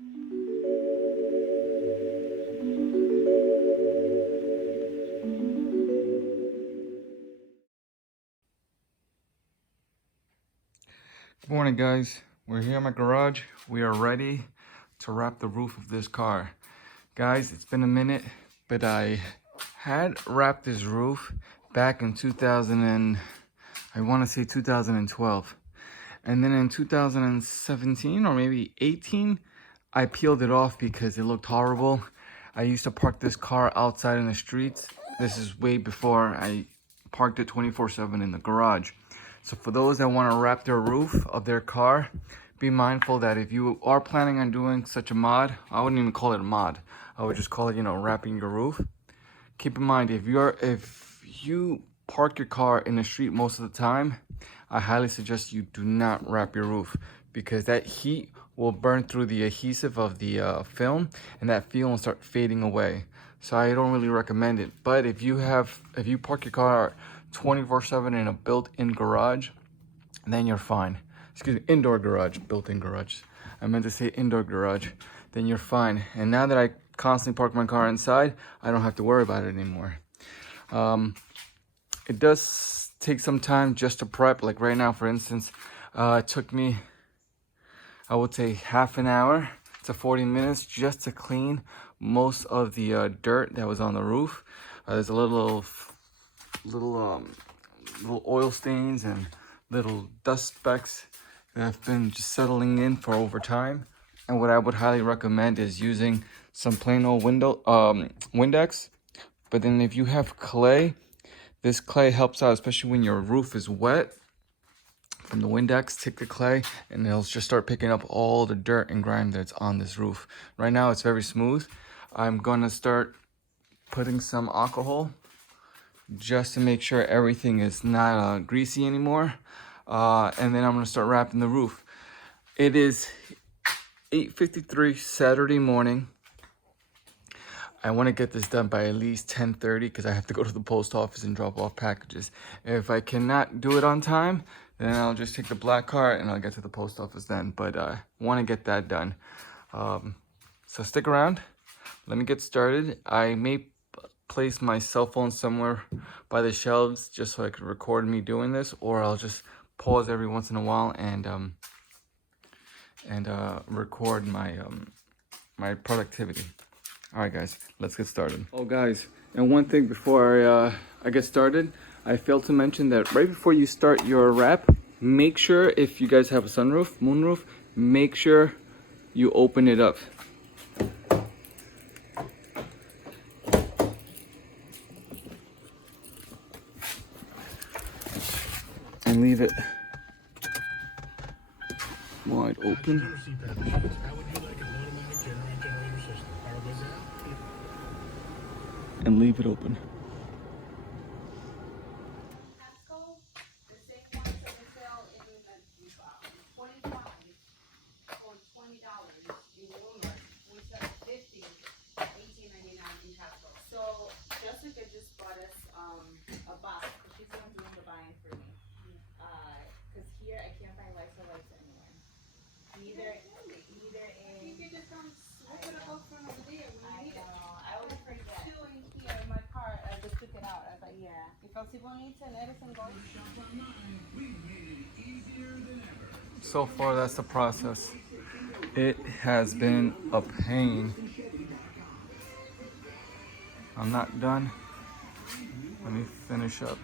Good morning, guys. We're here in my garage. We are ready to wrap the roof of this car. Guys, it's been a minute, but I had wrapped this roof back in 2012. And then in 2017 or maybe 18, I peeled it off because it looked horrible. I used to park this car outside in the streets. This is way before I parked it 24/7 in the garage. So for those that want to wrap their roof of their car, be mindful that if you are planning on doing such a mod, I wouldn't even call it a mod. I would just call it, wrapping your roof. Keep in mind, if you park your car in the street most of the time, I highly suggest you do not wrap your roof, because that heat will burn through the adhesive of the film, and that film will start fading away. So I don't really recommend it. But if you park your car 24/7 in a built-in garage, then you're fine. Excuse me, indoor garage, built-in garage. I meant to say indoor garage. Then you're fine. And now that I constantly park my car inside, I don't have to worry about it anymore. It does take some time just to prep. Like right now, for instance, it took me, I would say, half an hour to 40 minutes just to clean most of the dirt that was on the roof. There's a little oil stains and little dust specks that have been just settling in for over time. And what I would highly recommend is using some plain old Windex. But then if you have clay, this clay helps out, especially when your roof is wet. From the Windex, take the clay and it'll just start picking up all the dirt and grime that's on this roof. Right now it's very smooth. I'm gonna start putting some alcohol just to make sure everything is not greasy anymore. And then I'm gonna start wrapping the roof. It is 8:53 Saturday morning. I want to get this done by at least 10:30 because I have to go to the post office and drop off packages. If I cannot do it on time, then I'll just take the black car and I'll get to the post office then. But I want to get that done. So stick around. Let me get started. I may place my cell phone somewhere by the shelves just so I could record me doing this, or I'll just pause every once in a while and record my productivity. All right, guys, let's get started. Oh, guys, and one thing before I get started, I failed to mention that right before you start your wrap, make sure, if you guys have a sunroof, moonroof, make sure you open it up. And leave it wide open. And leave it open. So far, that's the process. It has been a pain. I'm not done. Let me finish up.